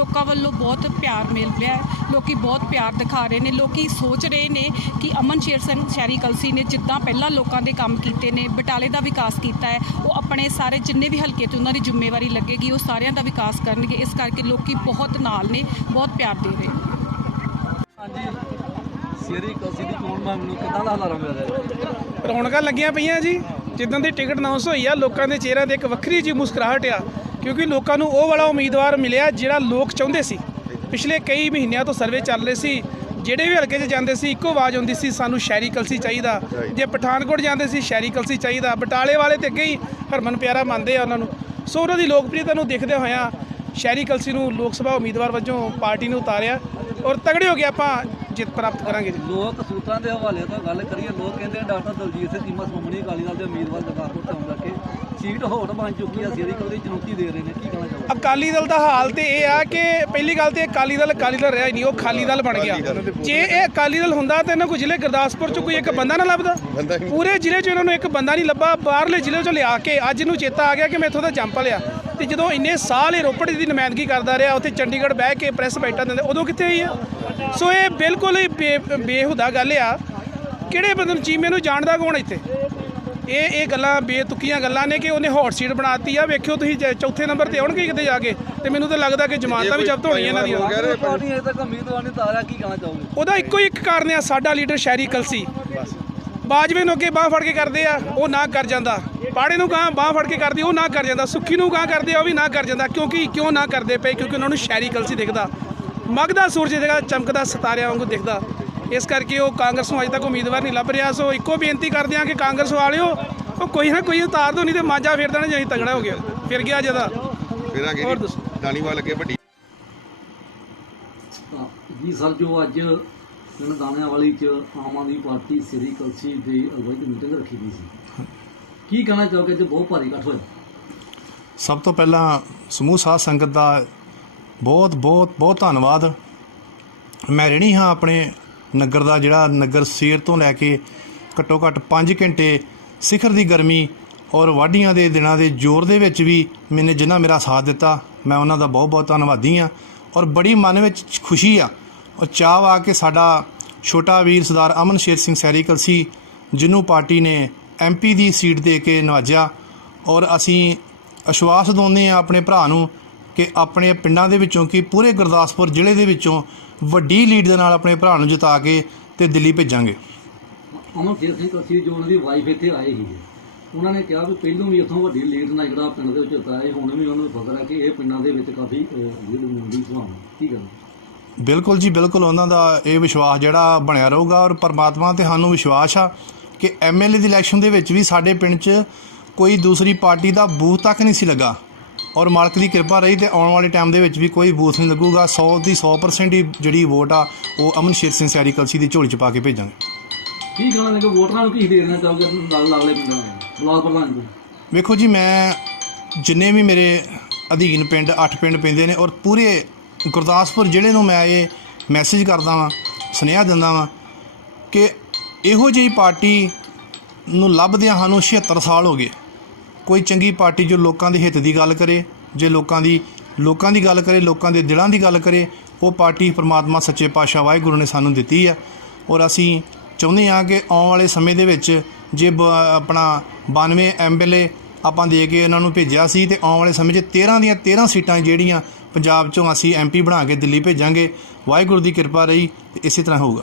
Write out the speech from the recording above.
ਲੋਕਾਂ ਵੱਲੋਂ ਬਹੁਤ ਪਿਆਰ ਮਿਲ ਰਿਹਾ ਹੈ। ਲੋਕੀ ਬਹੁਤ ਪਿਆਰ ਦਿਖਾ ਰਹੇ ਨੇ। ਲੋਕੀ ਸੋਚ ਰਹੇ ਨੇ ਕਿ ਅਮਨ ਸ਼ੇਰ ਸਿੰਘ ਸ਼ਹਿਰੀ ਕਲਸੀ ਨੇ ਜਿੱਦਾਂ ਪਹਿਲਾਂ ਲੋਕਾਂ ਦੇ ਕੰਮ ਕੀਤੇ ਨੇ ਬਟਾਲੇ ਦਾ ਵਿਕਾਸ ਕੀਤਾ ਹੈ ਉਹ ਆਪਣੇ ਸਾਰੇ ਜਿੰਨੇ ਵੀ ਹਲਕੇ ਤੇ ਉਹਨਾਂ ਦੀ ਜ਼ਿੰਮੇਵਾਰੀ ਲੱਗੇਗੀ ਉਹ ਸਾਰਿਆਂ ਦਾ ਵਿਕਾਸ ਕਰਨਗੇ। ਇਸ ਕਰਕੇ ਲੋਕੀ ਬਹੁਤ ਨਾਲ ਨੇ ਬਹੁਤ ਪਿਆਰ ਦੇ ਰਹੇ ਨੇ। ਹਾਂਜੀ। ਸ਼ੇਰੀ ਕਲਸੀ ਦੀ ਚੋਣ ਮੁਹਿੰਮ ਨੂੰ ਕਿੱਦਾਂ ਦਾ ਹਲਾਰਾ ਮਿਲ ਰਿਹਾ ਹੈ ਰੌਣਕਾਂ ਲੱਗੀਆਂ ਪਈਆਂ ਜੀ। ਜਿੱਦਾਂ ਦੀ ਟਿਕਟ ਅਨਾਉਂਸ ਹੋਈ ਆ ਲੋਕਾਂ ਦੇ ਚਿਹਰਿਆਂ ਤੇ ਇੱਕ ਵੱਖਰੀ ਜੀ ਮੁਸਕਰਾਹਟ ਆ ਕਿਉਂਕਿ ਲੋਕਾਂ ਨੂੰ ਉਹ ਵਾਲਾ ਉਮੀਦਵਾਰ ਮਿਲਿਆ ਜਿਹੜਾ ਲੋਕ ਚਾਹੁੰਦੇ ਸੀ। ਪਿਛਲੇ ਕਈ ਮਹੀਨਿਆਂ ਤੋਂ ਸਰਵੇ ਚੱਲ ਰਹੇ ਸੀ ਜਿਹੜੇ ਵੀ ਹਲਕੇ 'ਚ ਜਾਂਦੇ ਸੀ ਇੱਕੋ ਆਵਾਜ਼ ਆਉਂਦੀ ਸੀ ਸਾਨੂੰ ਸ਼ਹਿਰੀ ਕਲਸੀ ਚਾਹੀਦਾ। ਜੇ ਪਠਾਨਕੋਟ ਜਾਂਦੇ ਸੀ ਸ਼ਹਿਰੀ ਕਲਸੀ ਚਾਹੀਦਾ। ਬਟਾਲੇ ਵਾਲੇ ਤੇ ਅੱਗੇ ਹੀ ਹਰਮਨ ਪਿਆਰਾ ਮੰਨਦੇ ਆ ਉਹਨਾਂ ਨੂੰ। ਸੋ ਉਹਨਾਂ ਦੀ ਲੋਕਪ੍ਰਿਯਤਾ ਨੂੰ ਦੇਖਦੇ ਹੋਇਆਂ ਸ਼ਹਿਰੀ ਕਲਸੀ ਨੂੰ ਲੋਕ ਸਭਾ ਉਮੀਦਵਾਰ ਵਜੋਂ ਪਾਰਟੀ ਨੂੰ ਉਤਾਰਿਆ। ਔਰ ਤਗੜੇ ਹੋ ਕੇ ਆਪਾਂ ਜਿੱਤ ਪ੍ਰਾਪਤ ਕਰਾਂਗੇ ਜੀ। ਲੋਕ ਸੂਤਰਾਂ ਦੇ ਹਵਾਲੇ ਤੋਂ ਗੱਲ ਕਰੀਏ ਲੋਕ ਕਹਿੰਦੇ ਆ ਡਾਕਟਰ ਦਲਜੀਤ ਸਿੰਘ ਚੀਮਾ ਸ਼੍ਰੋਮਣੀ ਅਕਾਲੀ ਦਲ ਦੇ ਉਮੀਦਵਾਰ ਗੁਰਦਾਸਪੁਰ ਤੋਂ ਕਰਕੇ ਸੀਟ ਹੋਰ ਬਣ ਚੁੱਕੀ ਆ ਸ਼ੇਰੀ ਕਲਸੀ ਚੁਣੌਤੀ ਦੇ ਰਹੇ ਨੇ। ਕੀ ਕਹਿਣਾ ਚਾਹੋਗੇ? ਅਕਾਲੀ ਦਲ ਦਾ ਹਾਲ ਤੇ ਇਹ ਆ ਕਿ ਪਹਿਲੀ ਗੱਲ ਤੇ ਅਕਾਲੀ ਦਲ ਅਕਾਲੀ ਦਲ ਰਿਹਾ ਹੀ ਨਹੀਂ ਉਹ ਖਾਲੀ ਦਲ ਬਣ ਗਿਆ। ਜੇ ਇਹ ਅਕਾਲੀ ਦਲ ਹੁੰਦਾ ਤਾਂ ਇਹਨਾਂ ਕੋਈ ਜ਼ਿਲ੍ਹੇ ਗੁਰਦਾਸਪੁਰ ਚ ਕੋਈ ਇੱਕ ਬੰਦਾ ਨਾ ਲੱਭਦਾ। ਪੂਰੇ ਜ਼ਿਲ੍ਹੇ ਚ ਇਹਨਾਂ ਨੂੰ ਇੱਕ ਬੰਦਾ ਨਹੀਂ ਲੱਭਾ ਬਾਹਰਲੇ ਜ਼ਿਲ੍ਹੇ ਚੋਂ ਲਿਆ ਕੇ ਅੱਜ ਨੂੰ ਚੇਤਾ ਆ ਗਿਆ ਕਿ ਮੈਂ ਇੱਥੋਂ ਦਾ ਜੰਪ ਲਿਆ। ਤੇ ਜਦੋਂ ਇੰਨੇ ਸਾਲ ਇਹ ਰੋਪੜ ਦੀ ਨੁਮਾਇੰਦਗੀ ਕਰਦਾ ਰਿਹਾ ਉੱਥੇ ਚੰਡੀਗੜ੍ਹ ਬਹਿ ਕੇ ਪ੍ਰੈਸ ਬੈਠਾ ਦਿੰਦੇ ਉਦੋਂ ਕਿੱਥੇ ਹੋਈ ਆ? ਸੋ ਇਹ ਬਿਲਕੁਲ ਹੀ ਬੇ- ਬੇਹੁਦਾ ਗੱਲ ਆ। ਕਿਹੜੇ ਬੰਦੇ ਨੂੰ ਚੀਮੇ ਨੂੰ ਜਾਣਦਾ ਕੌਣ ਇੱਥੇ? ਇਹ ਇਹ ਗੱਲਾਂ ਬੇਤੁਕੀਆਂ ਗੱਲਾਂ ਨੇ ਕਿ ਉਹਨੇ ਹੌਟ ਸੀਟ ਬਣਾਤੀ ਆ। ਵੇਖਿਓ ਤੁਸੀਂ ਚੌਥੇ ਨੰਬਰ ਤੇ ਆਉਣਗੇ ਕਿਤੇ ਜਾ ਕੇ ਤੇ ਮੈਨੂੰ ਤਾਂ ਲੱਗਦਾ ਕਿ ਜ਼ਮਾਨਤਾਂ ਵੀ ਜ਼ਬਤ ਹੋਣੀਆਂ ਇਹਨਾਂ ਦੀਆਂ। ਉਹਦਾ ਇੱਕੋ ਹੀ ਇੱਕ ਕਾਰਨ ਆ ਸਾਡਾ ਲੀਡਰ ਸ਼ਹਿਰੀ ਕਲਸੀ। ਬਾਜਵੇ ਨੂੰ ਅੱਗੇ ਬਾਹ ਫੜ ਕੇ ਕਰਦੇ ਆ ਉਹ ਨਾ ਕਰ ਜਾਂਦਾ। ਪਾੜੇ ਨੂੰ ਕਹਾਂ ਬਾਹ ਫੜ ਕੇ ਕਰਦੀ ਉਹ ਨਾ ਕਰ ਜਾਂਦਾ। ਸੁੱਖੀ ਨੂੰ ਕਹਾਂ ਕਰਦੇ ਆ ਉਹ ਵੀ ਨਾ ਕਰ ਜਾਂਦਾ। ਕਿਉਂਕਿ ਕਿਉਂ ਨਾ ਕਰਦੇ ਪਏ? ਕਿਉਂਕਿ ਉਹਨਾਂ ਨੂੰ ਸ਼ਹਿਰੀ ਕਲਸੀ ਦਿਖਦਾ। ਮਗਦਾ ਸੂਰਜ ਦਿਖਦਾ ਚਮਕਦਾ ਸਿਤਾਰਿਆਂ ਵਾਂਗੂ ਦਿਖਦਾ। ਇਸ ਕਰਕੇ ਉਹ ਕਾਂਗਰਸ ਨੂੰ ਅਜੇ ਤੱਕ ਉਮੀਦਵਾਰ ਨਹੀਂ ਲੱਭ ਰਿਹਾ। ਸੋ ਇੱਕੋ ਬੇਨਤੀ ਕਰਦੇ ਆ ਕਿ ਕਾਂਗਰਸ ਵਾਲਿਓ ਉਹ ਕੋਈ ਨਾ ਕੋਈ ਉਤਾਰ ਦੋ ਨਹੀਂ ਤੇ ਮਾਂਜਾ ਫੇਰ ਦੇਣਾ ਜਾਈ ਤਗੜਾ ਹੋ ਗਿਆ। ਫਿਰ ਗਿਆ ਜਦਾ ਫਿਰ ਆ ਗਈ ਦੱਸੋ। ਦਾਲੀਵਾਲ ਅੱਗੇ ਵੱਡੀ। ਤਾਂ ਜੀ ਸਰ ਜੋ ਅੱਜ ਪਿੰਡ ਦਾਣਿਆਂ ਚ ਆਮ ਆਦਮੀ ਪਾਰਟੀ ਸ਼ੇਰੀ ਕਲਸੀ ਦੀ ਅਗਵਾਈ ਦੀ ਮੀਟਿੰਗ ਰੱਖੀ ਗਈ ਸੀ। ਕੀ ਕਹਿਣਾ ਚਾਹੋਗੇ ਅੱਜ ਬਹੁਤ ਭਾਰੀ ਇਕੱਠ ਹੋਇਆ? ਸਭ ਤੋਂ ਪਹਿਲਾਂ ਸਮੂਹ ਸਾਧ ਸੰਗਤ ਦਾ ਬਹੁਤ ਬਹੁਤ ਬਹੁਤ ਧੰਨਵਾਦ। ਮੈਂ ਰਹਿਣੀ ਹਾਂ ਆਪਣੇ ਨਗਰ ਦਾ ਜਿਹੜਾ ਨਗਰ ਸੇਰ ਤੋਂ ਲੈ ਕੇ ਘੱਟੋ ਘੱਟ 5 ਘੰਟੇ ਸਿਖਰ ਦੀ ਗਰਮੀ ਔਰ ਵਾਢੀਆਂ ਦੇ ਦਿਨਾਂ ਦੇ ਜ਼ੋਰ ਦੇ ਵਿੱਚ ਵੀ ਮੈਨੇ ਜਿਨ੍ਹਾਂ ਮੇਰਾ ਸਾਥ ਦਿੱਤਾ, ਮੈਂ ਉਹਨਾਂ ਦਾ ਬਹੁਤ ਬਹੁਤ ਧੰਨਵਾਦੀ ਹਾਂ ਔਰ ਬੜੀ ਮਨ ਵਿੱਚ ਖੁਸ਼ੀ ਆ ਔਰ ਚਾਹ ਆ ਕਿ ਸਾਡਾ ਛੋਟਾ ਵੀਰ ਸਰਦਾਰ ਅਮਨ ਸ਼ੇਰ ਸਿੰਘ ਸੈਰੀਕਲ ਸੀ ਜਿਹਨੂੰ ਪਾਰਟੀ ਨੇ ਐਮਪੀ ਦੀ ਸੀਟ ਦੇ ਕੇ ਨਵਾਜਿਆ। ਔਰ ਅਸੀਂ ਅਸ਼ਵਾਸ ਦਿਵਾਉਂਦੇ ਆ ਆਪਣੇ ਭਰਾ ਨੂੰ ਕਿ ਆਪਣੇ ਪਿੰਡਾਂ ਦੇ ਵਿੱਚੋਂ ਕਿ ਪੂਰੇ ਗੁਰਦਾਸਪੁਰ ਜ਼ਿਲ੍ਹੇ ਦੇ ਵਿੱਚੋਂ ਵੱਡੀ ਲੀਡ ਦੇ ਨਾਲ ਆਪਣੇ ਭਰਾ ਨੂੰ ਜਿਤਾ ਕੇ ਤੇ ਦਿੱਲੀ ਭੇਜਾਂਗੇ। ਅਮਨ ਸ਼ੇਰ ਸਿੰਘ ਕਲਸੀ ਜੋ ਉਹਨਾਂ ਦੀ ਵਾਈਫ ਇੱਥੇ ਆਏ ਸੀ ਉਹਨਾਂ ਨੇ ਕਿਹਾ ਵੀ ਪਹਿਲੋਂ ਵੀ ਇੱਥੋਂ ਵੱਡੀ ਲੀਡ ਨਾਲ ਜਿਹੜਾ ਪਿੰਡ ਦੇ ਵਿੱਚ ਹੁੰਦਾ ਹੁਣ ਵੀ ਉਹਨਾਂ ਨੂੰ ਪਤਾ ਹੈ ਕਿ ਇਹ ਪਿੰਡਾਂ ਦੇ ਵਿੱਚ ਕਾਫੀ ਲੀਡ ਮਿਲਦੀ ਸੁਭਾਵਨਾ ਕੀ ਗੱਲ? ਬਿਲਕੁਲ ਜੀ ਬਿਲਕੁਲ ਉਹਨਾਂ ਦਾ ਇਹ ਵਿਸ਼ਵਾਸ ਜਿਹੜਾ ਬਣਿਆ ਰਹੂਗਾ ਔਰ ਪਰਮਾਤਮਾ ਤੇ ਸਾਨੂੰ ਵਿਸ਼ਵਾਸ ਆ ਕਿ ਐਮਐਲਏ ਦੀ ਇਲੈਕਸ਼ਨ ਦੇ ਵਿੱਚ ਵੀ ਸਾਡੇ ਪਿੰਡ 'ਚ ਕੋਈ ਦੂਸਰੀ ਪਾਰਟੀ ਦਾ ਬੂਥ ਤੱਕ ਨਹੀਂ ਸੀ ਲੱਗਾ। ਔਰ ਮਾਲਕ ਦੀ ਕਿਰਪਾ ਰਹੀ ਤੇ ਆਉਣ ਵਾਲੇ ਟਾਈਮ ਦੇ ਵਿੱਚ ਵੀ ਕੋਈ ਬੂਥ ਨਹੀਂ ਲੱਗੂਗਾ। 100 ਦੀ 100% ਹੀ ਜਿਹੜੀ ਵੋਟ ਆ ਉਹ ਅਮਨ ਸ਼ੇਰ ਸਿੰਘ ਸੈਰੀ ਕਲਸੀ ਦੀ ਝੋਲੀ 'ਚ ਪਾ ਕੇ ਭੇਜਾਂਗੇ। ਕੀ ਕਹਿਣਾ ਨੇ ਕਿ ਵੋਟਰਾਂ ਨੂੰ ਕੀ ਦੇ ਦੇਣਾ ਚਾਹੋਗੇ ਨਾਲ ਲਾਗਲੇ ਪਿੰਡਾਂ ਨੂੰ ਬਲਾਕ ਪ੍ਰਧਾਨ ਜੀ। ਵੇਖੋ ਜੀ ਮੈਂ ਜਿੰਨੇ ਵੀ ਮੇਰੇ ਅਧੀਨ ਪਿੰਡ 8 ਪਿੰਡ ਪੈਂਦੇ ਨੇ ਔਰ ਪੂਰੇ ਗੁਰਦਾਸਪੁਰ ਜ਼ਿਲ੍ਹੇ ਨੂੰ ਮੈਂ ਇਹ ਮੈਸੇਜ ਕਰਦਾ ਵਾਂ, ਸੁਨੇਹਾ ਦਿੰਦਾ ਵਾਂ ਕਿ ਇਹੋ ਜਿਹੀ ਪਾਰਟੀ ਨੂੰ ਲੱਭਦਿਆਂ ਸਾਨੂੰ 76 ਸਾਲ ਹੋ ਗਏ। ਕੋਈ ਚੰਗੀ ਪਾਰਟੀ ਜੋ ਲੋਕਾਂ ਦੇ ਹਿੱਤ ਦੀ ਗੱਲ ਕਰੇ, ਜੇ ਲੋਕਾਂ ਦੀ ਲੋਕਾਂ ਦੀ ਗੱਲ ਕਰੇ, ਲੋਕਾਂ ਦੇ ਦਿਲਾਂ ਦੀ ਗੱਲ ਕਰੇ, ਉਹ ਪਾਰਟੀ ਪ੍ਰਮਾਤਮਾ ਸੱਚੇ ਪਾਤਸ਼ਾਹ ਵਾਹਿਗੁਰੂ ਨੇ ਸਾਨੂੰ ਦਿੱਤੀ ਆ। ਔਰ ਅਸੀਂ ਚਾਹੁੰਦੇ ਹਾਂ ਕਿ ਆਉਣ ਵਾਲੇ ਸਮੇਂ ਦੇ ਵਿੱਚ ਜੇ ਬ- ਆਪਣਾ 92 ਐਮਐਲਏ ਆਪਾਂ ਦੇ ਕੇ ਇਹਨਾਂ ਨੂੰ ਭੇਜਿਆ ਸੀ ਤੇ ਆਉਣ ਵਾਲੇ ਸਮੇਂ 'ਚ 13 ਦੀਆਂ 13 ਸੀਟਾਂ ਜਿਹੜੀਆਂ ਪੰਜਾਬ 'ਚੋਂ ਅਸੀਂ ਐਮਪੀ ਬਣਾ ਕੇ ਦਿੱਲੀ ਭੇਜਾਂਗੇ। ਵਾਹਿਗੁਰੂ ਦੀ ਕਿਰਪਾ ਰਹੀ ਤੇ ਇਸੇ ਤਰ੍ਹਾਂ ਹੋਊਗਾ।